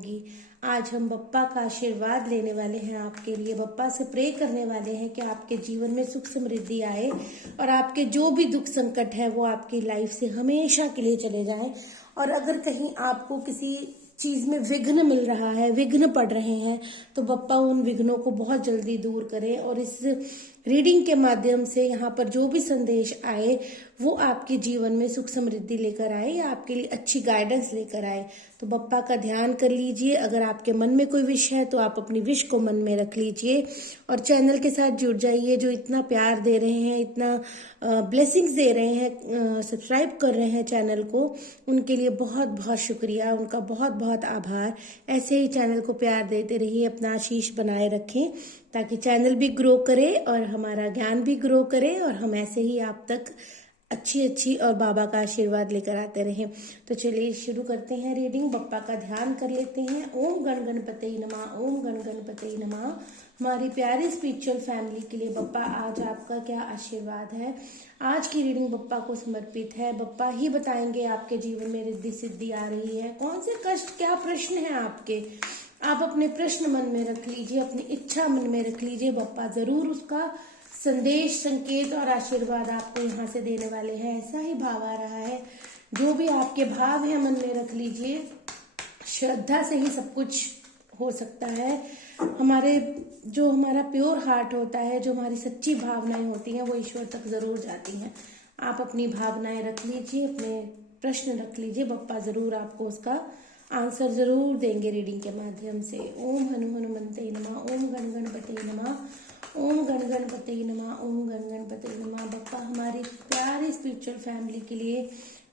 होगी। आज हम बप्पा का आशीर्वाद लेने वाले हैं आपके लिए, बप्पा से प्रे करने वाले हैं कि आपके जीवन में सुख समृद्धि आए और आपके जो भी दुख संकट है वो आपकी लाइफ से हमेशा के लिए चले जाएं। और अगर कहीं आपको किसी चीज में विघ्न मिल रहा है, विघ्न पड़ रहे हैं, तो बप्पा उन विघ्नों को बहुत जल्दी दूर करे और इस रीडिंग के माध्यम से यहाँ पर जो भी संदेश आए वो आपके जीवन में सुख समृद्धि लेकर आए या आपके लिए अच्छी गाइडेंस लेकर आए। तो बप्पा का ध्यान कर लीजिए। अगर आपके मन में कोई विश है तो आप अपनी विश को मन में रख लीजिए और चैनल के साथ जुड़ जाइए। जो इतना प्यार दे रहे हैं, इतना ब्लेसिंग्स दे रहे हैं, सब्सक्राइब कर रहे हैं चैनल को, उनके लिए बहुत बहुत शुक्रिया, उनका बहुत बहुत आभार। ऐसे ही चैनल को प्यार देते रहिए, अपना आशीष बनाए रखें ताकि चैनल भी ग्रो करे और हमारा ज्ञान भी ग्रो करे और हम ऐसे ही आप तक अच्छी अच्छी और बाबा का आशीर्वाद लेकर आते रहें। तो चलिए शुरू करते हैं रीडिंग। बप्पा का ध्यान कर लेते हैं। ओम गण गणपति नमः, ओम गण गणपति नमः। हमारी प्यारी स्पिरिचुअल फैमिली के लिए बप्पा आज आपका क्या आशीर्वाद है। आज की रीडिंग बप्पा को समर्पित है। बप्पा ही बताएंगे आपके जीवन में रिद्धि सिद्धि आ रही है, कौन से कष्ट, क्या प्रश्न है आपके। आप अपने प्रश्न मन में रख लीजिए, अपनी इच्छा मन में रख लीजिए। बप्पा जरूर उसका संदेश, संकेत और आशीर्वाद आपको यहाँ से देने वाले हैं। ऐसा ही भाव आ रहा है। जो भी आपके भाव है मन में रख लीजिए। श्रद्धा से ही सब कुछ हो सकता है। हमारा प्योर हार्ट होता है, जो हमारी सच्ची भावनाएं होती हैं वो ईश्वर तक जरूर जाती हैं। आप अपनी भावनाएं रख लीजिए, अपने प्रश्न रख लीजिए। बप्पा जरूर आपको उसका आंसर जरूर देंगे रीडिंग के माध्यम से। ओम हनुमते नमः, ओम गण गणपते नमः, ओम गण गणपति नमः, ओम गण गणपति नमः। बप्पा हमारी प्यारी स्पिरिचुअल फैमिली के लिए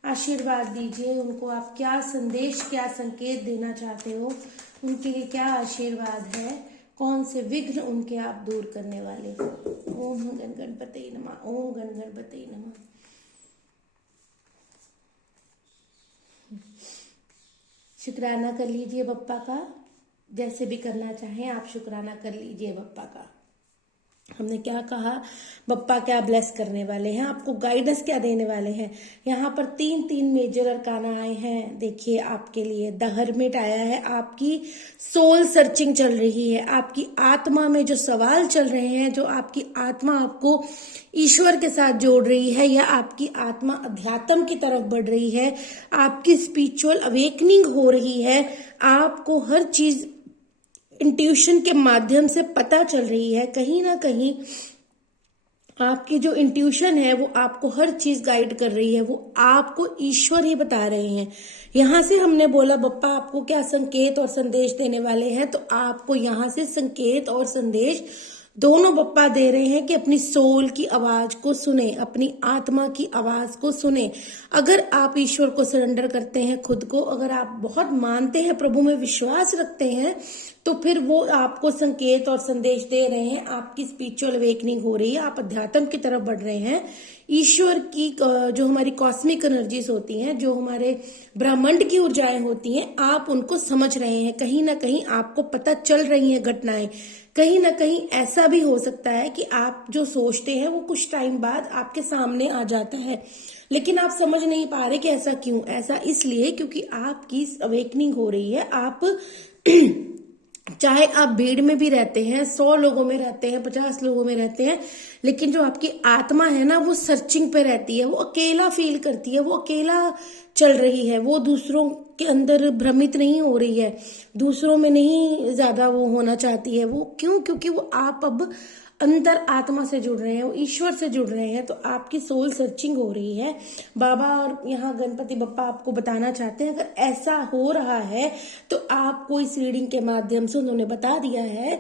आशीर्वाद दीजिए। उनको आप क्या संदेश, क्या संकेत देना चाहते हो, उनके लिए क्या आशीर्वाद है, कौन से विघ्न उनके आप दूर करने वाले हो। ओम गण गणपति नमः, ओम गण गणपति नमः। शुक्राना कर लीजिए बप्पा का, जैसे भी करना चाहें आप शुक्राना कर लीजिए बप्पा का। हमने क्या कहा, बप्पा क्या ब्लेस करने वाले हैं, आपको गाइडेंस क्या देने वाले हैं। यहाँ पर तीन मेजर अरकाना आए हैं। देखिए आपके लिए द हर्मिट आया है। आपकी सोल सर्चिंग चल रही है। आपकी आत्मा में जो सवाल चल रहे हैं, जो आपकी आत्मा आपको ईश्वर के साथ जोड़ रही है या आपकी आत्मा अध्यात्म की तरफ बढ़ रही है, आपकी स्पिरिचुअल अवेकनिंग हो रही है, आपको हर चीज इंट्यूशन के माध्यम से पता चल रही है। कहीं ना कहीं आपकी जो इंट्यूशन है वो आपको हर चीज गाइड कर रही है, वो आपको ईश्वर ही बता रहे हैं। यहां से हमने बोला बप्पा आपको क्या संकेत और संदेश देने वाले हैं, तो आपको यहां से संकेत और संदेश दोनों बप्पा दे रहे हैं कि अपनी सोल की आवाज को सुने, अपनी आत्मा की आवाज को सुने। अगर आप ईश्वर को सरेंडर करते हैं खुद को, अगर आप बहुत मानते हैं, प्रभु में विश्वास रखते हैं, तो फिर वो आपको संकेत और संदेश दे रहे हैं। आपकी स्पिरिचुअल अवेकनिंग हो रही है, आप अध्यात्म की तरफ बढ़ रहे हैं। ईश्वर की जो हमारी कॉस्मिक एनर्जीज होती हैं, जो हमारे ब्रह्मांड की ऊर्जाएं होती हैं, आप उनको समझ रहे हैं। कहीं ना कहीं आपको पता चल रही है घटनाएं। कहीं ना कहीं ऐसा भी हो सकता है कि आप जो सोचते हैं वो कुछ टाइम बाद आपके सामने आ जाता है, लेकिन आप समझ नहीं पा रहे कि ऐसा क्यों। ऐसा इसलिए क्योंकि आपकी अवेकनिंग हो रही है। आप चाहे आप भीड़ में भी रहते हैं, 100 लोगों में रहते हैं, 50 लोगों में रहते हैं, लेकिन जो आपकी आत्मा है ना, वो सर्चिंग पे रहती है। वो अकेला फील करती है, वो अकेला चल रही है। वो दूसरों के अंदर भ्रमित नहीं हो रही है, दूसरों में नहीं ज्यादा वो होना चाहती है। वो क्यों? क्योंकि वो आप अब अंतर आत्मा से जुड़ रहे हैं, वो ईश्वर से जुड़ रहे हैं। तो आपकी सोल सर्चिंग हो रही है। बाबा और यहाँ गणपति बप्पा आपको बताना चाहते हैं, अगर ऐसा हो रहा है तो आपको इस रीडिंग के माध्यम से उन्होंने बता दिया है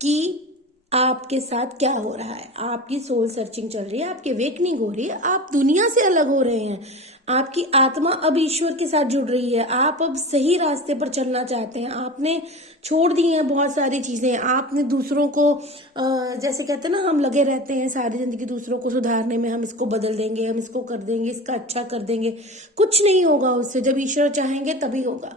कि आपके साथ क्या हो रहा है। आपकी सोल सर्चिंग चल रही है, आपकी अवेकनिंग हो रही है, आप दुनिया से अलग हो रहे हैं। आपकी आत्मा अब ईश्वर के साथ जुड़ रही है। आप अब सही रास्ते पर चलना चाहते हैं। आपने छोड़ दी हैं बहुत सारी चीजें। आपने दूसरों को जैसे कहते हैं ना, हम लगे रहते हैं सारी जिंदगी दूसरों को सुधारने में, हम इसको बदल देंगे, हम इसको कर देंगे, इसका अच्छा कर देंगे। कुछ नहीं होगा उससे। जब ईश्वर चाहेंगे तभी होगा।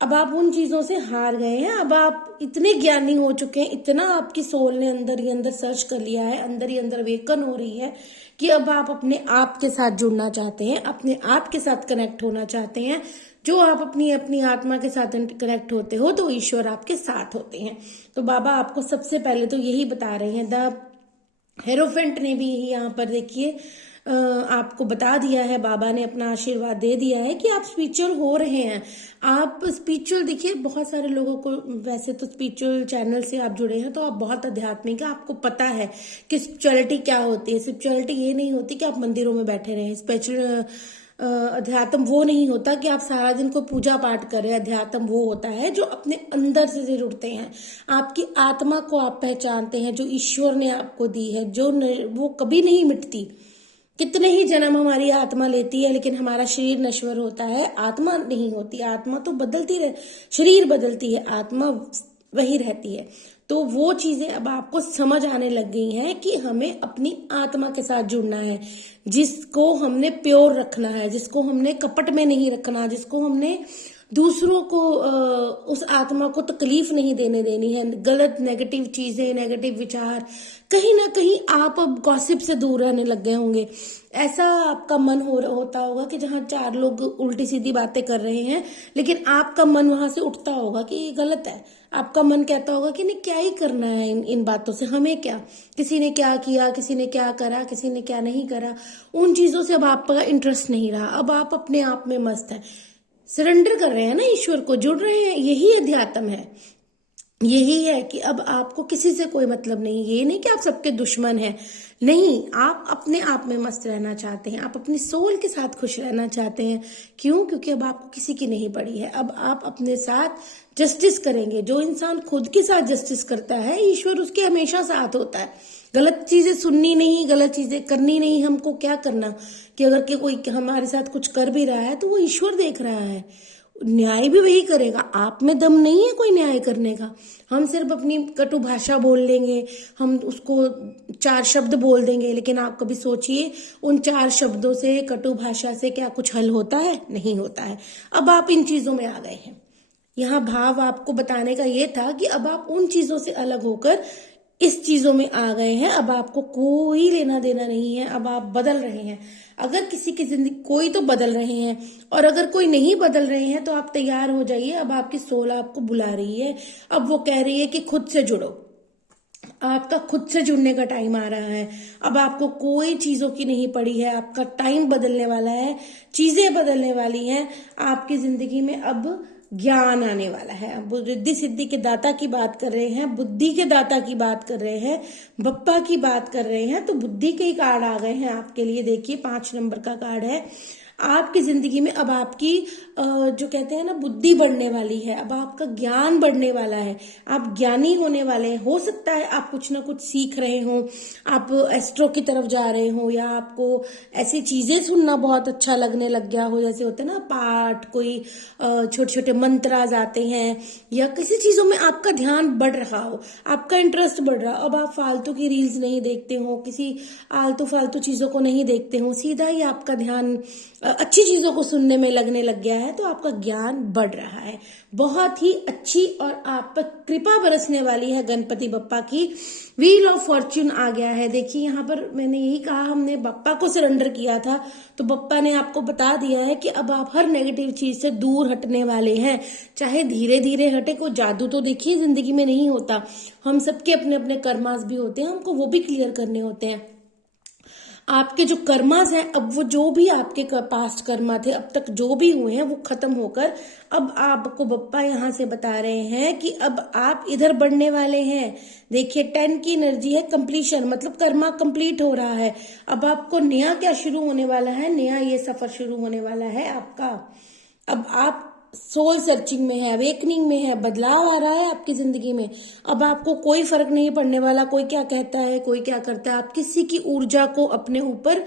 अब आप उन चीजों से हार गए हैं। अब आप इतने ज्ञानी हो चुके हैं, इतना आपकी सोल ने अंदर ही अंदर सर्च कर लिया है, अंदर ही अंदर वेकन हो रही है कि अब आप अपने आप के साथ जुड़ना चाहते हैं, अपने आप के साथ कनेक्ट होना चाहते हैं। जो आप अपनी अपनी आत्मा के साथ कनेक्ट होते हो तो ईश्वर आपके साथ होते हैं। तो बाबा आपको सबसे पहले तो यही बता रहे हैं। द हेरोफेंट ने भी यही यहाँ पर देखिए आपको बता दिया है, बाबा ने अपना आशीर्वाद दे दिया है कि आप स्पिरिचुअल हो रहे हैं। आप स्पिरिचुअल, देखिए बहुत सारे लोगों को, वैसे तो स्पिरिचुअल चैनल से आप जुड़े हैं तो आप बहुत आध्यात्मिक है, आपको पता है कि स्पिरिचुअलिटी क्या होती है। स्पिरिचुअलिटी ये नहीं होती कि आप मंदिरों में बैठे रहें। स्पिरिचुअल अध्यात्म वो नहीं होता कि आप सारा दिन को पूजा पाठ करें। अध्यात्म वो होता है जो अपने अंदर से जुड़ते हैं। आपकी आत्मा को आप पहचानते हैं जो ईश्वर ने आपको दी है, जो वो कभी नहीं मिटती। कितने ही जन्म हमारी आत्मा लेती है लेकिन हमारा शरीर नश्वर होता है, आत्मा नहीं होती। आत्मा तो बदलती रहे, शरीर बदलती है, आत्मा वही रहती है। तो वो चीजें अब आपको समझ आने लग गई हैं कि हमें अपनी आत्मा के साथ जुड़ना है, जिसको हमने प्योर रखना है, जिसको हमने कपट में नहीं रखना, जिसको हमने दूसरों को उस आत्मा को तकलीफ नहीं देने देनी है। गलत नेगेटिव चीजें, नेगेटिव विचार, कहीं ना कहीं आप अब गॉसिप से दूर रहने लग गए होंगे। ऐसा आपका मन होता होगा कि जहां चार लोग उल्टी सीधी बातें कर रहे हैं लेकिन आपका मन वहां से उठता होगा कि ये गलत है। आपका मन कहता होगा कि नहीं, क्या ही करना है इन बातों से, हमें क्या, किसी ने क्या किया, किसी ने क्या करा, किसी ने क्या नहीं करा। उन चीजों से अब आपका इंटरेस्ट नहीं रहा। अब आप अपने आप में मस्त है, सरेंडर कर रहे हैं ना, ईश्वर को जुड़ रहे हैं। यही अध्यात्म है। यही है कि अब आपको किसी से कोई मतलब नहीं। ये नहीं कि आप सबके दुश्मन हैं, नहीं, आप अपने आप में मस्त रहना चाहते हैं, आप अपनी सोल के साथ खुश रहना चाहते हैं। क्यों? क्योंकि अब आपको किसी की नहीं पड़ी है। अब आप अपने साथ जस्टिस करेंगे। जो इंसान खुद के साथ जस्टिस करता है, ईश्वर उसके हमेशा साथ होता है। गलत चीजें सुननी नहीं, गलत चीजें करनी नहीं। हमको क्या करना कि अगर के कोई हमारे साथ कुछ कर भी रहा है तो वो ईश्वर देख रहा है, न्याय भी वही करेगा। आप में दम नहीं है कोई न्याय करने का। हम सिर्फ अपनी कटु भाषा बोल लेंगे, हम उसको चार शब्द बोल देंगे, लेकिन आप कभी सोचिए उन चार शब्दों से, कटु भाषा से क्या कुछ हल होता है? नहीं होता है। अब आप इन चीजों में आ गए हैं। यहाँ भाव आपको बताने का ये था कि अब आप उन चीजों से अलग होकर इस चीजों में आ गए हैं। अब आपको कोई लेना देना नहीं है, अब आप बदल रहे हैं। अगर किसी की जिंदगी, कोई तो बदल रहे हैं, और अगर कोई नहीं बदल रहे हैं तो आप तैयार हो जाइए। अब आपकी सोल आपको बुला रही है। अब वो कह रही है कि खुद से जुड़ो। आपका खुद से जुड़ने का टाइम आ रहा है। अब आपको कोई चीजों की नहीं पड़ी है। आपका टाइम बदलने वाला है, चीजें बदलने वाली हैं आपकी जिंदगी में। अब ज्ञान आने वाला है। अब रिद्धि सिद्धि के दाता की बात कर रहे हैं, बुद्धि के दाता की बात कर रहे हैं, बप्पा की बात कर रहे हैं। तो बुद्धि के ही कार्ड आ गए हैं आपके लिए। देखिए 5 नंबर का कार्ड है। आपकी जिंदगी में अब आपकी जो कहते हैं ना, बुद्धि बढ़ने वाली है। अब आपका ज्ञान बढ़ने वाला है, आप ज्ञानी होने वाले हैं। हो सकता है आप कुछ ना कुछ सीख रहे हो, आप एस्ट्रो की तरफ जा रहे हो, या आपको ऐसी चीजें सुनना बहुत अच्छा लगने लग गया हो, जैसे होते हैं ना पाठ, कोई छोटे छोटे मंत्राज आते हैं, या किसी चीजों में आपका ध्यान बढ़ रहा हो, आपका इंटरेस्ट बढ़ रहा हो। अब आप फालतू की रील्स नहीं देखते हो, किसी आलतू फालतू चीजों को नहीं देखते हो, सीधा ही आपका ध्यान अच्छी चीजों को सुनने में लगने लग गया है। तो आपका ज्ञान बढ़ रहा है। बहुत ही अच्छी और आप पर कृपा बरसने वाली है गणपति बप्पा की। व्हील ऑफ फॉर्च्यून आ गया है। देखिए यहाँ पर मैंने यही कहा, हमने बप्पा को सरेंडर किया था तो बप्पा ने आपको बता दिया है कि अब आप हर नेगेटिव चीज से दूर हटने वाले हैं। चाहे धीरे धीरे हटे, कोई जादू तो देखिए जिंदगी में नहीं होता। हम सबके अपने अपने कर्मास भी होते हैं, हमको वो भी क्लियर करने होते हैं। आपके जो कर्मास हैं, अब वो जो भी आपके पास्ट कर्मा थे, अब तक जो भी हुए हैं, वो खत्म होकर अब आपको बप्पा यहाँ से बता रहे हैं कि अब आप इधर बढ़ने वाले हैं। देखिए 10 की एनर्जी है कंप्लीशन, मतलब कर्मा कंप्लीट हो रहा है। अब आपको नया क्या शुरू होने वाला है, नया ये सफर शुरू होने वाला है आपका। अब आप सोल सर्चिंग में है, अवेकनिंग में है, बदलाव आ रहा है आपकी जिंदगी में। अब आपको कोई फर्क नहीं पड़ने वाला कोई क्या कहता है, कोई क्या करता है। आप किसी की ऊर्जा को अपने ऊपर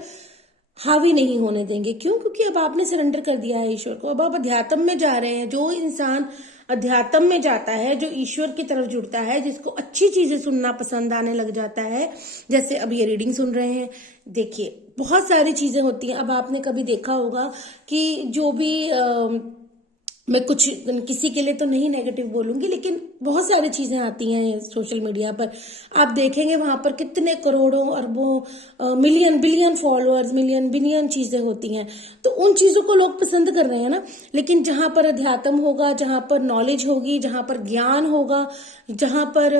हावी नहीं होने देंगे। क्यों? क्योंकि अब आपने सरेंडर कर दिया है ईश्वर को। अब आप अध्यात्म में जा रहे हैं। जो इंसान अध्यात्म में जाता है, जो ईश्वर की तरफ जुड़ता है, जिसको अच्छी चीजें सुनना पसंद आने लग जाता है, जैसे अब ये रीडिंग सुन रहे हैं, देखिए बहुत सारी चीजें होती हैं। अब आपने कभी देखा होगा कि जो भी मैं कुछ किसी के लिए तो नहीं नेगेटिव बोलूंगी, लेकिन बहुत सारी चीजें आती हैं सोशल मीडिया पर। आप देखेंगे वहां पर कितने करोड़ों अरबों million billion followers, million billion चीजें होती हैं। तो उन चीजों को लोग पसंद कर रहे हैं ना। लेकिन जहां पर अध्यात्म होगा, जहां पर नॉलेज होगी, जहां पर ज्ञान होगा, जहां पर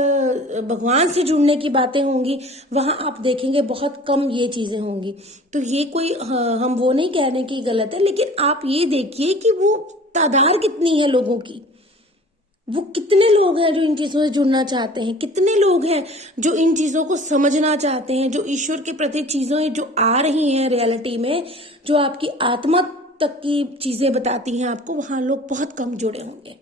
भगवान से जुड़ने की बातें होंगी, वहां आप देखेंगे बहुत कम ये चीजें होंगी। तो ये कोई हम वो नहीं कह रहे कि गलत है, लेकिन आप ये देखिए कि वो तादाद कितनी है लोगों की। वो कितने लोग हैं जो इन चीजों से जुड़ना चाहते हैं, कितने लोग हैं जो इन चीजों को समझना चाहते हैं, जो ईश्वर के प्रति चीजें जो आ रही हैं रियलिटी में, जो आपकी आत्मा तक की चीजें बताती हैं आपको, वहां लोग बहुत कम जुड़े होंगे।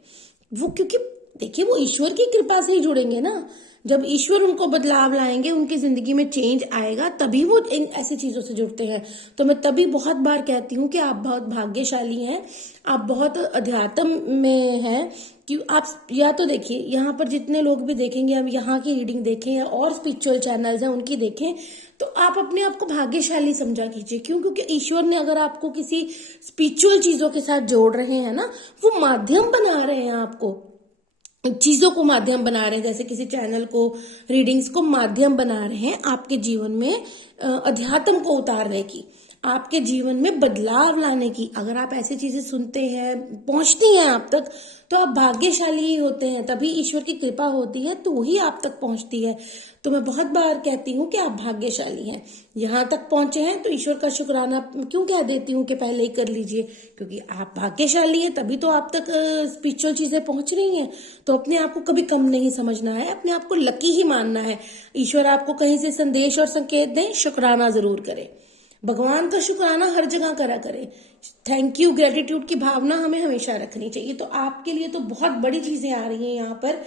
वो क्योंकि देखिए वो ईश्वर की कृपा से ही जुड़ेंगे ना। जब ईश्वर उनको बदलाव लाएंगे, उनकी जिंदगी में चेंज आएगा, तभी वो इन ऐसी चीजों से जुड़ते हैं। तो मैं तभी बहुत बार कहती हूँ कि आप बहुत भाग्यशाली हैं, आप बहुत अध्यात्म में हैं। कि आप या तो देखिए यहाँ पर जितने लोग भी देखेंगे, अब यहाँ की रीडिंग देखें या और स्पिरिचुअल चैनल्स हैं उनकी देखें, तो आप अपने आप को भाग्यशाली समझा कीजिए। क्यों? क्योंकि ईश्वर ने अगर आपको किसी स्पिरिचुअल चीजों के साथ जोड़ रहे हैं ना, वो माध्यम बना रहे हैं, आपको चीजों को माध्यम बना रहे हैं। जैसे किसी चैनल को, रीडिंग्स को माध्यम बना रहे हैं आपके जीवन में अध्यात्म को उतारने की, आपके जीवन में बदलाव लाने की। अगर आप ऐसी चीजें सुनते हैं, पहुंचती हैं आप तक, तो आप भाग्यशाली ही होते हैं। तभी ईश्वर की कृपा होती है तो ही आप तक पहुंचती है। तो मैं बहुत बार कहती हूँ कि आप भाग्यशाली हैं, यहाँ तक पहुंचे हैं। तो ईश्वर का शुक्राना क्यों कह देती हूँ कि पहले ही कर लीजिए, क्योंकि आप भाग्यशाली हैं, तभी तो आप तक स्पिरिचुअल चीजें पहुंच रही हैं। तो अपने आप को कभी कम नहीं समझना है, अपने आप को लकी ही मानना है। ईश्वर आपको कहीं से संदेश और संकेत दें, शुक्राना जरूर करें। भगवान का शुक्राना हर जगह करा करें। थैंक यू, ग्रेटिट्यूड की भावना हमें हमेशा रखनी चाहिए। तो आपके लिए तो बहुत बड़ी चीजें आ रही हैं यहाँ पर।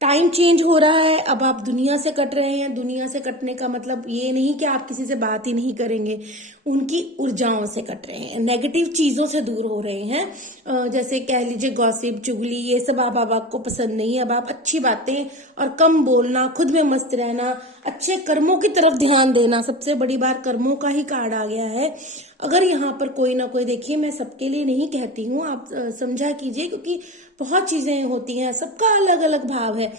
टाइम चेंज हो रहा है, अब आप दुनिया से कट रहे हैं। दुनिया से कटने का मतलब ये नहीं कि आप किसी से बात ही नहीं करेंगे, उनकी ऊर्जाओं से कट रहे हैं, नेगेटिव चीजों से दूर हो रहे हैं। जैसे कह लीजिए गॉसिप, चुगली, ये सब अब आपको पसंद नहीं है। अब आप अच्छी बातें और कम बोलना, खुद में मस्त रहना, अच्छे कर्मों की तरफ ध्यान देना। सबसे बड़ी बात कर्मों का ही कार्ड आ गया है। अगर यहाँ पर कोई ना कोई, देखिए मैं सबके लिए नहीं कहती हूँ, आप समझा कीजिए, क्योंकि बहुत चीजें होती हैं, सबका अलग अलग भाव है।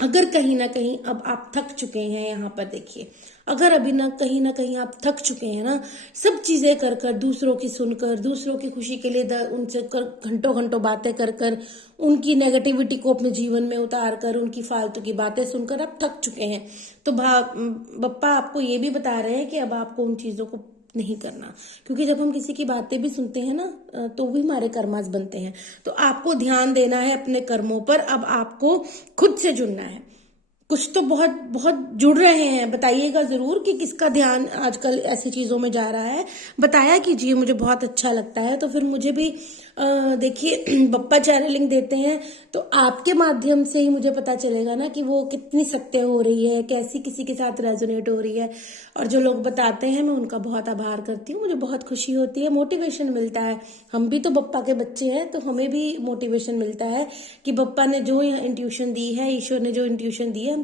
अगर कहीं ना कहीं अब आप थक चुके हैं, यहाँ पर देखिए, अगर अभी ना कहीं आप थक चुके हैं ना, सब चीजें कर कर, दूसरों की सुनकर, दूसरों की खुशी के लिए उनसे घंटों घंटों बातें कर कर, उनकी नेगेटिविटी को अपने जीवन में उतार कर, उनकी फालतू की बातें सुनकर आप थक चुके हैं। तो बप्पा आपको ये भी बता रहे हैं कि अब आपको उन चीजों को नहीं करना, क्योंकि जब हम किसी की बातें भी सुनते हैं ना, तो भी हमारे कर्मास बनते हैं। तो आपको ध्यान देना है अपने कर्मों पर। अब आपको खुद से जुड़ना है। कुछ तो बहुत बहुत जुड़ रहे हैं, बताइएगा जरूर कि किसका ध्यान आजकल ऐसी चीजों में जा रहा है, बताया कीजिए, मुझे बहुत अच्छा लगता है। तो फिर मुझे भी देखिए बप्पा चैनलिंग देते हैं, तो आपके माध्यम से ही मुझे पता चलेगा ना कि वो कितनी सत्य हो रही है, कैसी किसी के साथ रेजोनेट हो रही है। और जो लोग बताते हैं, मैं उनका बहुत आभार करती हूँ, मुझे बहुत खुशी होती है, मोटिवेशन मिलता है। हम भी तो बप्पा के बच्चे हैं, तो हमें भी मोटिवेशन मिलता है कि बप्पा ने जो इंट्यूशन दी है, ईश्वर ने जो इंट्यूशन दी है, हम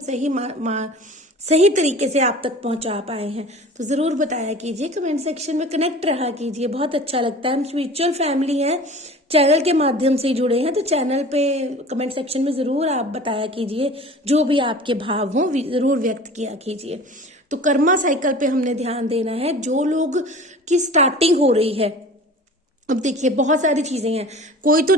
सही तरीके से आप तक पहुंचा पाए हैं। तो जरूर बताया कीजिए, कमेंट सेक्शन में कनेक्ट रहा कीजिए, बहुत अच्छा लगता है। हम स्पिरिचुअल फैमिली हैं, चैनल के माध्यम से जुड़े हैं, तो चैनल पे कमेंट सेक्शन में जरूर आप बताया कीजिए, जो भी आपके भाव हों जरूर व्यक्त किया कीजिए। तो कर्मा साइकिल पे हमने ध्यान देना है। जो लोग की स्टार्टिंग हो रही है, अब देखिए बहुत सारी चीजें हैं, कोई तो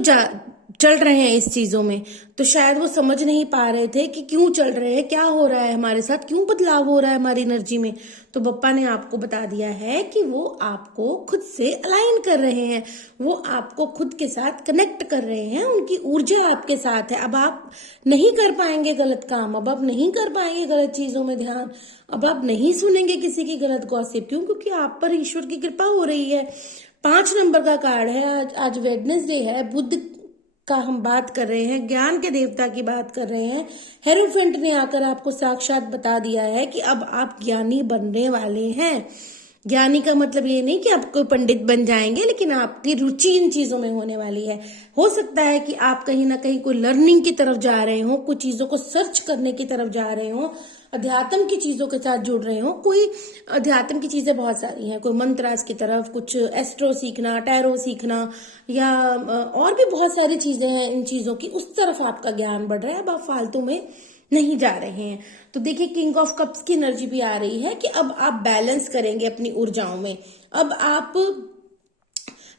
चल रहे हैं इस चीजों में, तो शायद वो समझ नहीं पा रहे थे कि क्यों चल रहे हैं, क्या हो रहा है हमारे साथ, क्यों बदलाव हो रहा है हमारी एनर्जी में। तो बप्पा ने आपको बता दिया है कि वो आपको खुद से अलाइन कर रहे हैं, वो आपको खुद के साथ कनेक्ट कर रहे हैं, उनकी ऊर्जा आपके साथ है। अब आप नहीं कर पाएंगे गलत काम, अब आप नहीं कर पाएंगे गलत चीजों में ध्यान, अब आप नहीं सुनेंगे किसी की गलत गॉसिप। क्यों? क्योंकि आप पर ईश्वर की कृपा हो रही है। 5 नंबर का कार्ड है, आज वेडनेसडे है, बुध का हम बात कर रहे हैं, ज्ञान के देवता की बात कर रहे हैं। हेरोफेंट ने आकर आपको साक्षात बता दिया है कि अब आप ज्ञानी बनने वाले हैं। ज्ञानी का मतलब ये नहीं कि आप कोई पंडित बन जाएंगे, लेकिन आपकी रुचि इन चीजों में होने वाली है। हो सकता है कि आप कहीं ना कहीं कोई लर्निंग की तरफ जा रहे हो, कुछ चीजों को सर्च करने की तरफ जा रहे हो। अध्यात्म की चीजों के साथ जुड़ रहे हो, कोई अध्यात्म की चीजें बहुत सारी हैं, कोई मंत्रास की तरफ, कुछ एस्ट्रो सीखना, टैरो सीखना, या और भी बहुत सारी चीजें हैं इन चीजों की, उस तरफ आपका ज्ञान बढ़ रहा है। अब आप फालतू में नहीं जा रहे हैं। तो देखिए किंग ऑफ कप्स की एनर्जी भी आ रही है कि अब आप बैलेंस करेंगे अपनी ऊर्जाओं में। अब आप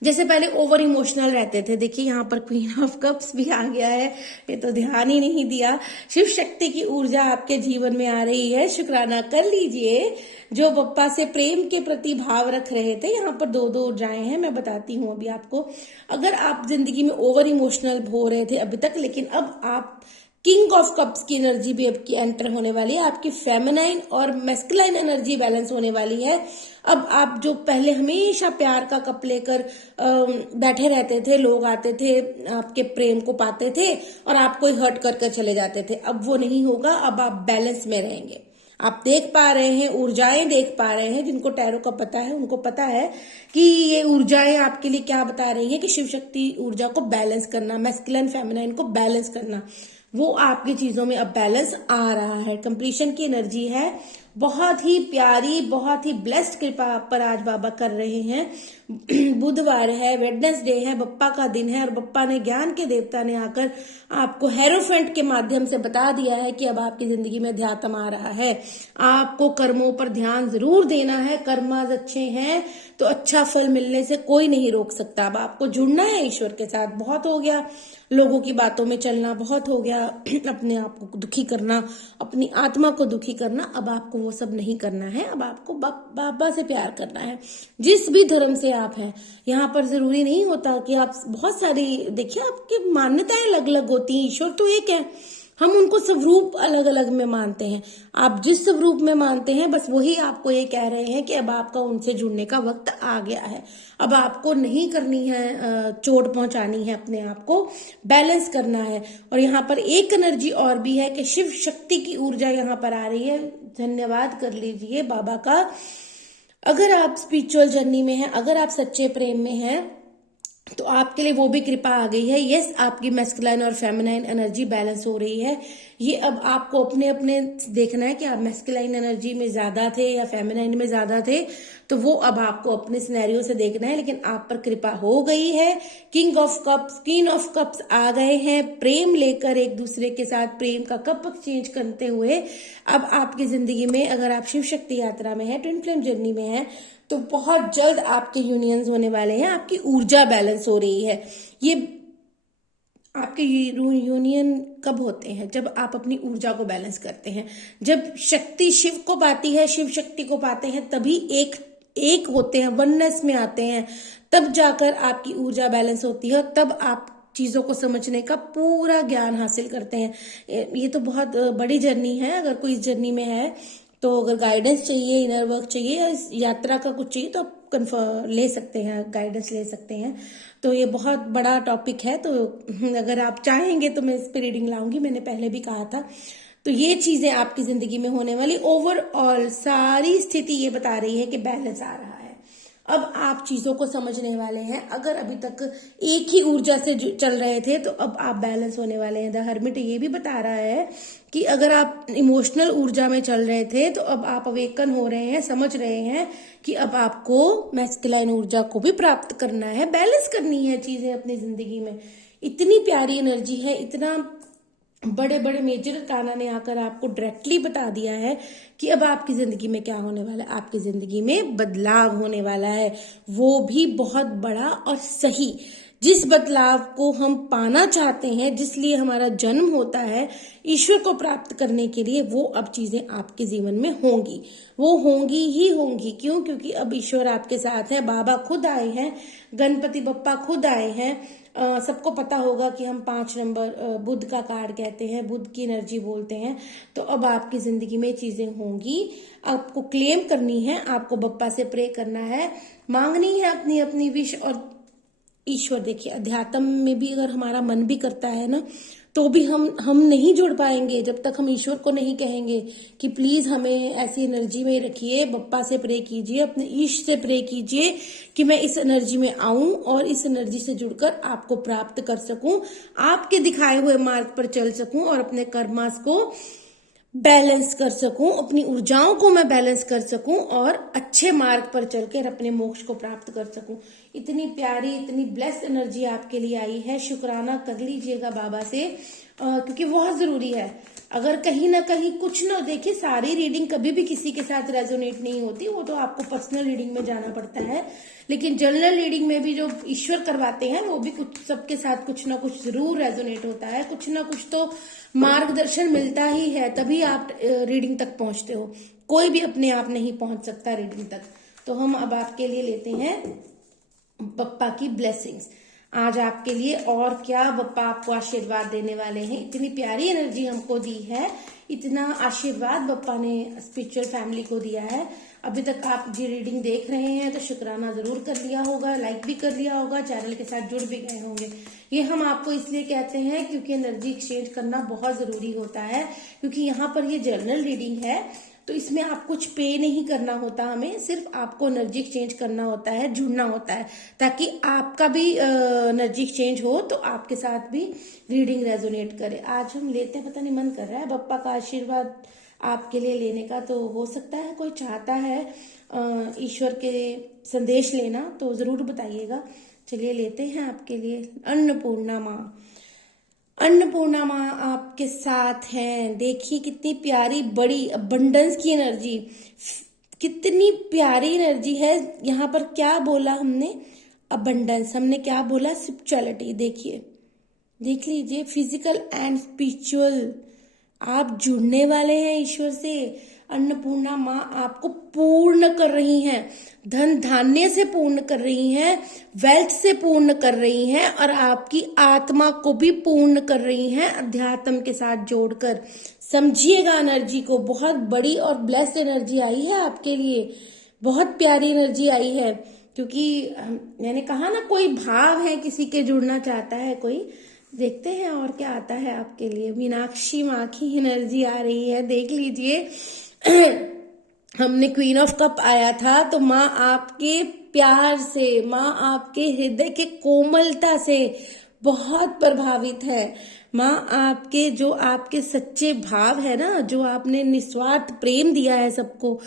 जैसे पहले ओवर इमोशनल रहते थे, देखिए यहाँ पर क्वीन ऑफ कप्स भी आ गया है, ये तो ध्यान ही नहीं दिया। शिव शक्ति की ऊर्जा आपके जीवन में आ रही है, शुक्राना कर लीजिए। जो बप्पा से प्रेम के प्रति भाव रख रहे थे, यहाँ पर दो दो ऊर्जाएं हैं, मैं बताती हूँ अभी आपको। अगर आप जिंदगी में ओवर इमोशनल हो रहे थे अभी तक, लेकिन अब आप किंग ऑफ कप्स की एनर्जी भी आपकी एंटर होने वाली है, आपकी फेमिनाइन और मैस्कुलाइन एनर्जी बैलेंस होने वाली है। अब आप जो पहले हमेशा प्यार का कप लेकर बैठे रहते थे, लोग आते थे, आपके प्रेम को पाते थे और आपको ही हर्ट कर चले जाते थे, अब वो नहीं होगा। अब आप बैलेंस में रहेंगे। आप देख पा रहे हैं, ऊर्जाएं देख पा रहे हैं, जिनको टैरो का पता है उनको पता है कि ये ऊर्जाएं आपके लिए क्या बता रही है कि शिव शक्ति ऊर्जा को बैलेंस करना, मैस्कुलाइन फेमिनाइन को बैलेंस करना, वो आपकी चीजों में अब बैलेंस आ रहा है। कंप्लीशन की एनर्जी है, बहुत ही प्यारी, बहुत ही ब्लेस्ड कृपा आप पर आज बाबा कर रहे हैं। बुधवार है, वेडनेसडे है, बप्पा का दिन है, और बप्पा ने, ज्ञान के देवता ने आकर आपको हेरोफेंट के माध्यम से बता दिया है कि अब आपकी जिंदगी में अध्यात्म आ रहा है। आपको कर्मों पर ध्यान जरूर देना है, कर्माज अच्छे हैं तो अच्छा फल मिलने से कोई नहीं रोक सकता। अब आपको जुड़ना है ईश्वर के साथ, बहुत हो गया लोगों की बातों में चलना, बहुत हो गया अपने आप को दुखी करना, अपनी आत्मा को दुखी करना। अब आपको वो सब नहीं करना है, अब आपको बाबा से प्यार करना है, जिस भी धर्म से आप हैं। यहाँ पर जरूरी नहीं होता कि आप बहुत सारी, देखिए आपकी मान्यताएं अलग अलग होती हैं, ईश्वर तो एक है, हम उनको स्वरूप अलग अलग में मानते हैं। आप जिस स्वरूप में मानते हैं, बस वही आपको ये कह रहे हैं कि अब आपका उनसे जुड़ने का वक्त आ गया है। अब आपको नहीं करनी है चोट पहुंचानी है, अपने आप को बैलेंस करना है। और यहाँ पर एक एनर्जी और भी है कि शिव शक्ति की ऊर्जा यहाँ पर आ रही है। धन्यवाद कर लीजिए बाबा का। अगर आप स्पिरिचुअल जर्नी में हैं, अगर आप सच्चे प्रेम में हैं, तो आपके लिए वो भी कृपा आ गई है। यस, आपकी मैस्कुलाइन और फेमिनाइन एनर्जी बैलेंस हो रही है। ये अब आपको अपने अपने देखना है कि आप मैस्कुलाइन एनर्जी में ज्यादा थे या फेमिनाइन में ज्यादा थे, तो वो अब आपको अपने सिनेरियो से देखना है। लेकिन आप पर कृपा हो गई है। King of cups, queen of cups आ गए हैं, प्रेम लेकर एक दूसरे के साथ प्रेम का कप एक्सचेंज करते हुए। अब आपकी जिंदगी में, अगर आप शिव शक्ति यात्रा में है, ट्विन फ्लेम जर्नी में है, तो बहुत जल्द आपके यूनियंस होने वाले हैं। आपकी ऊर्जा बैलेंस हो रही है। ये आपके यूनियन कब होते हैं? जब आप अपनी ऊर्जा को बैलेंस करते हैं। जब शक्ति शिव को पाती है, शिव शक्ति को पाते हैं, तभी एक होते हैं, वननेस में आते हैं, तब जाकर आपकी ऊर्जा बैलेंस होती है और तब आप चीजों को समझने का पूरा ज्ञान हासिल करते हैं। ये तो बहुत बड़ी जर्नी है। अगर कोई इस जर्नी में है तो अगर गाइडेंस चाहिए, इनर वर्क चाहिए या इस यात्रा का कुछ चाहिए, तो आप कन्फर्म ले सकते हैं, गाइडेंस ले सकते हैं। तो ये बहुत बड़ा टॉपिक है, तो अगर आप चाहेंगे तो मैं इस पे रीडिंग लाऊंगी, मैंने पहले भी कहा था। तो ये चीजें आपकी जिंदगी में होने वाली, ओवरऑल सारी स्थिति ये बता रही है कि बैलेंस आ रहा है। अब आप चीजों को समझने वाले हैं। अगर अभी तक एक ही ऊर्जा से चल रहे थे, तो अब आप बैलेंस होने वाले हैं। द हर्मिट ये भी बता रहा है कि अगर आप इमोशनल ऊर्जा में चल रहे थे, तो अब आप अवेकन हो रहे हैं, समझ रहे हैं कि अब आपको मैस्कुलाइन ऊर्जा को भी प्राप्त करना है, बैलेंस करनी है चीजें अपनी जिंदगी में। इतनी प्यारी एनर्जी है, इतना बड़े बड़े मेजर काना ने आकर आपको डायरेक्टली बता दिया है कि अब आपकी जिंदगी में क्या होने वाला है। आपकी जिंदगी में बदलाव होने वाला है, वो भी बहुत बड़ा और सही। जिस बदलाव को हम पाना चाहते हैं, जिसलिए हमारा जन्म होता है, ईश्वर को प्राप्त करने के लिए, वो अब चीजें आपके जीवन में होंगी। वो होंगी ही होंगी। क्यों? क्योंकि अब ईश्वर आपके साथ है। बाबा खुद आए हैं, गणपति बप्पा खुद आए हैं। सबको पता होगा कि हम 5 नंबर बुध का कार्ड कहते हैं, बुध की एनर्जी बोलते हैं। तो अब आपकी जिंदगी में चीजें होंगी। आपको क्लेम करनी है, आपको बप्पा से प्रे करना है, मांगनी है अपनी अपनी विश। और ईश्वर, देखिए अध्यात्म में भी अगर हमारा मन भी करता है ना, तो भी हम नहीं जुड़ पाएंगे जब तक हम ईश्वर को नहीं कहेंगे कि प्लीज हमें ऐसी एनर्जी में रखिए। बप्पा से प्रे कीजिए, अपने ईश से प्रे कीजिए कि मैं इस एनर्जी में आऊं और इस एनर्जी से जुड़कर आपको प्राप्त कर सकूं, आपके दिखाए हुए मार्ग पर चल सकूं और अपने कर्मास को बैलेंस कर सकूं, अपनी ऊर्जाओं को मैं बैलेंस कर सकूं और अच्छे मार्ग पर चलकर अपने मोक्ष को प्राप्त कर सकूं। इतनी प्यारी, इतनी ब्लेस्ड एनर्जी आपके लिए आई है। शुक्राना कर लीजिएगा बाबा से, क्योंकि बहुत जरूरी है। अगर कहीं ना कहीं कुछ ना, देखिए सारी रीडिंग कभी भी किसी के साथ रेजोनेट नहीं होती, वो तो आपको पर्सनल रीडिंग में जाना पड़ता है। लेकिन जनरल रीडिंग में भी जो ईश्वर करवाते हैं वो भी कुछ सबके साथ कुछ ना कुछ जरूर रेजोनेट होता है, कुछ ना कुछ तो मार्गदर्शन मिलता ही है, तभी आप रीडिंग तक पहुंचते हो। कोई भी अपने आप नहीं पहुंच सकता रीडिंग तक। तो हम अब आपके लिए लेते हैं बप्पा की ब्लेसिंग्स। आज आपके लिए और क्या बप्पा आपको आशीर्वाद देने वाले हैं। इतनी प्यारी एनर्जी हमको दी है, इतना आशीर्वाद बप्पा ने स्पिरिचुअल फैमिली को दिया है। अभी तक आप ये रीडिंग देख रहे हैं तो शुक्राना जरूर कर लिया होगा, लाइक भी कर लिया होगा, चैनल के साथ जुड़ भी गए होंगे। ये हम आपको इसलिए कहते हैं क्योंकि एनर्जी एक्सचेंज करना बहुत जरूरी होता है, क्योंकि यहाँ पर ये जर्नल रीडिंग है तो इसमें आप कुछ पे नहीं करना होता, हमें सिर्फ आपको एनर्जी एक्सचेंज करना होता है, जुड़ना होता है, ताकि आपका भी एनर्जी एक्सचेंज हो तो आपके साथ भी रीडिंग रेजोनेट करे। आज हम लेते हैं, पता नहीं मन कर रहा है बप्पा का आशीर्वाद आपके लिए लेने का, तो हो सकता है कोई चाहता है ईश्वर के संदेश लेना तो जरूर बताइएगा। चलिए लेते हैं आपके लिए। अन्नपूर्णा माँ, अन्नपूर्णा माँ आपके साथ हैं। देखिए कितनी प्यारी बड़ी अबंडेंस की एनर्जी, कितनी प्यारी एनर्जी है। यहाँ पर क्या बोला हमने, अबंडेंस, हमने क्या बोला, स्पिरिचुअलिटी। देखिए, देख लीजिए, फिजिकल एंड स्पिरिचुअल आप जुड़ने वाले हैं ईश्वर से। अन्नपूर्णा माँ आपको पूर्ण कर रही हैं, धन धान्य से पूर्ण कर रही हैं, वेल्थ से पूर्ण कर रही हैं, और आपकी आत्मा को भी पूर्ण कर रही हैं अध्यात्म के साथ जोड़कर। समझिएगा एनर्जी को, बहुत बड़ी और ब्लेस्ड एनर्जी आई है आपके लिए, बहुत प्यारी एनर्जी आई है। क्योंकि मैंने कहा ना, कोई भाव है किसी के जुड़ना चाहता है कोई। देखते हैं और क्या आता है आपके लिए। मीनाक्षी माँ की एनर्जी आ रही है, देख लीजिए। हमने क्वीन ऑफ कप आया था, तो माँ आपके प्यार से, माँ आपके हृदय के कोमलता से बहुत प्रभावित है। माँ आपके जो आपके सच्चे भाव है ना, जो आपने निस्वार्थ प्रेम दिया है सबको,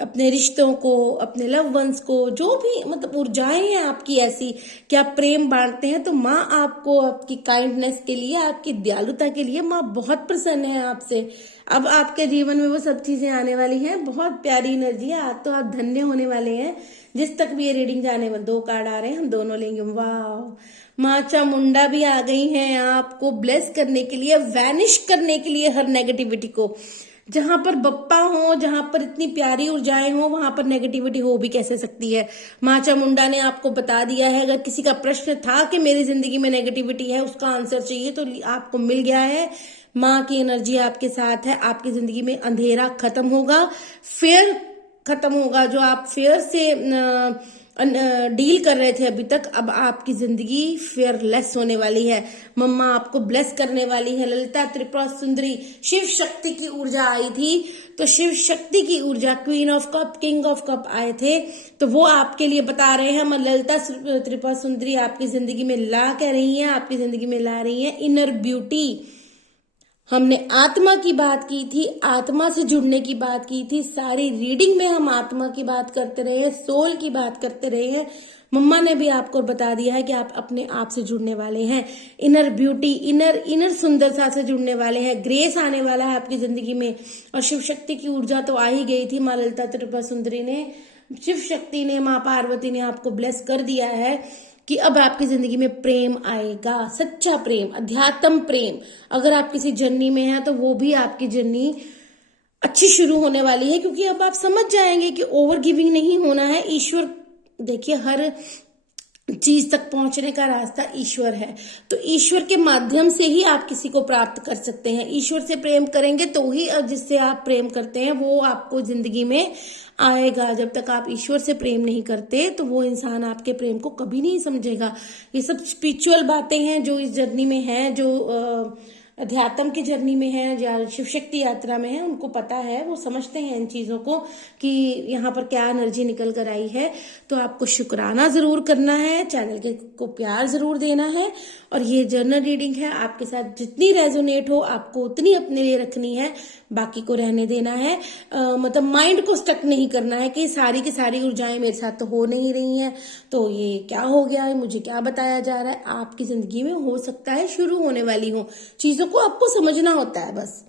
अपने रिश्तों को, अपने लव वंस को, जो भी मतलब ऊर्जाएं हैं आपकी ऐसी कि आप प्रेम बांटते हैं, तो माँ आपको आपकी काइंडनेस के लिए, आपकी दयालुता के लिए माँ बहुत प्रसन्न है आपसे। अब आपके जीवन में वो सब चीजें आने वाली हैं। बहुत प्यारी एनर्जी है। आज तो आप धन्य होने वाले हैं। जिस तक भी ये रीडिंग जाने वाले, 2 कार्ड आ रहे हैं, हम दोनों लेंगे। वाह, माँ चामुंडा भी आ गई हैं आपको ब्लेस करने के लिए, वैनिश करने के लिए हर नेगेटिविटी को। जहां पर बप्पा हो, जहां पर इतनी प्यारी ऊर्जाएं हो, वहां पर नेगेटिविटी हो भी कैसे सकती है। माँ चामुंडा ने आपको बता दिया है। अगर किसी का प्रश्न था कि मेरी जिंदगी में नेगेटिविटी है, उसका आंसर चाहिए, तो आपको मिल गया है। माँ की एनर्जी आपके साथ है। आपकी जिंदगी में अंधेरा खत्म होगा, फेयर खत्म होगा। जो आप फेयर से डील कर रहे थे अभी तक, अब आपकी जिंदगी फेयरलेस होने वाली है। मम्मा आपको ब्लेस करने वाली है। ललिता त्रिपुरा सुंदरी, शिव शक्ति की ऊर्जा आई थी, तो शिव शक्ति की ऊर्जा, queen of cup, king of cup आए थे, तो वो आपके लिए बता रहे हैं। ललिता त्रिपुरा सुंदरी आपकी जिंदगी में ला कह रही है, आपकी जिंदगी में ला रही है इनर ब्यूटी। हमने आत्मा की बात की थी, आत्मा से जुड़ने की बात की थी। सारी रीडिंग में हम आत्मा की बात करते रहे हैं, सोल की बात करते रहे हैं। मम्मा ने भी आपको बता दिया है कि आप अपने आप से जुड़ने वाले हैं। इनर ब्यूटी, इनर सुंदरता से जुड़ने वाले हैं। ग्रेस आने वाला है आपकी जिंदगी में। और शिव शक्ति की ऊर्जा तो आ ही गई थी। माँ ललिता त्रिपुरा सुंदरी ने, शिव शक्ति ने, माँ पार्वती ने आपको ब्लेस कर दिया है कि अब आपकी जिंदगी में प्रेम आएगा, सच्चा प्रेम, अध्यात्म प्रेम। अगर आप किसी जर्नी में हैं तो वो भी आपकी जर्नी अच्छी शुरू होने वाली है, क्योंकि अब आप समझ जाएंगे कि ओवर गिविंग नहीं होना है। ईश्वर, देखिए हर चीज तक पहुंचने का रास्ता ईश्वर है, तो ईश्वर के माध्यम से ही आप किसी को प्राप्त कर सकते हैं। ईश्वर से प्रेम करेंगे तो ही, अब जिससे आप प्रेम करते हैं वो आपको जिंदगी में आएगा। जब तक आप ईश्वर से प्रेम नहीं करते तो वो इंसान आपके प्रेम को कभी नहीं समझेगा। ये सब स्पिरिचुअल बातें हैं जो इस जर्नी में हैं, जो अध्यात्म की जर्नी में है या शिव शक्ति यात्रा में है, उनको पता है, वो समझते हैं इन चीजों को कि यहाँ पर क्या एनर्जी निकल कर आई है। तो आपको शुक्राना जरूर करना है, चैनल के को प्यार जरूर देना है। और ये जर्नल रीडिंग है, आपके साथ जितनी रेजोनेट हो आपको उतनी अपने लिए रखनी है, बाकी को रहने देना है। मतलब माइंड को स्टक नहीं करना है कि सारी की सारी ऊर्जाएं मेरे साथ तो हो नहीं रही हैं, तो ये क्या हो गया है, मुझे क्या बताया जा रहा है। आपकी जिंदगी में हो सकता है शुरू होने वाली हो चीजों को, आपको समझना होता है, बस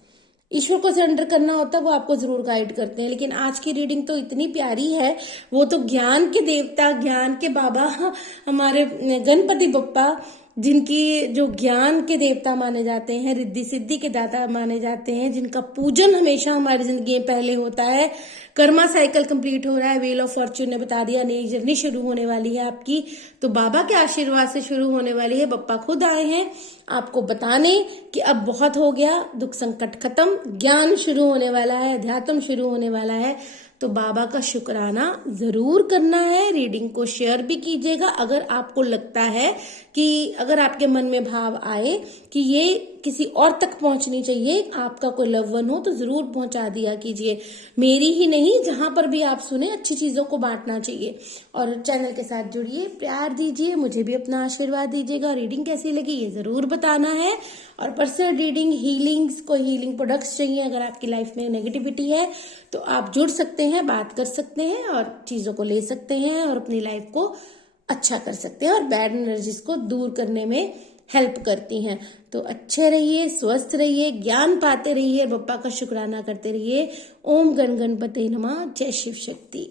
ईश्वर को सरेंडर करना होता है, वो आपको जरूर गाइड करते हैं। लेकिन आज की रीडिंग तो इतनी प्यारी है, वो तो ज्ञान के देवता, ज्ञान के बाबा, हमारे गणपति बप्पा, जिनकी जो ज्ञान के देवता माने जाते हैं, रिद्धि सिद्धि के दाता माने जाते हैं, जिनका पूजन हमेशा हमारी जिंदगी में पहले होता है। कर्मा साइकिल कंप्लीट हो रहा है, व्हील ऑफ फॉर्च्यून ने बता दिया, नई जर्नी शुरू होने वाली है आपकी, तो बाबा के आशीर्वाद से शुरू होने वाली है। बप्पा खुद आए हैं आपको बताने कि अब बहुत हो गया, दुख संकट खत्म, ज्ञान शुरू होने वाला है, अध्यात्म शुरू होने वाला है। तो बाबा का शुक्राना जरूर करना है। रीडिंग को शेयर भी कीजिएगा अगर आपको लगता है कि, अगर आपके मन में भाव आए कि ये किसी और तक पहुंचनी चाहिए, आपका कोई लव वन हो तो जरूर पहुंचा दिया कीजिए। मेरी ही नहीं, जहां पर भी आप सुने, अच्छी चीजों को बांटना चाहिए। और चैनल के साथ जुड़िए, प्यार दीजिए, मुझे भी अपना आशीर्वाद दीजिएगा। रीडिंग कैसी लगी ये जरूर बताना है। और पर्सनल रीडिंग, हीलिंग्स, कोई हीलिंग प्रोडक्ट्स चाहिए, अगर आपकी लाइफ में नेगेटिविटी है तो आप जुड़ सकते हैं, बात कर सकते हैं और चीजों को ले सकते हैं और अपनी लाइफ को अच्छा कर सकते हैं और बैड एनर्जीज को दूर करने में हेल्प करती हैं। तो अच्छे रहिए, स्वस्थ रहिए, ज्ञान पाते रहिए, बप्पा का शुक्राना करते रहिए। ओम गण गणपते नमः। जय शिव शक्ति।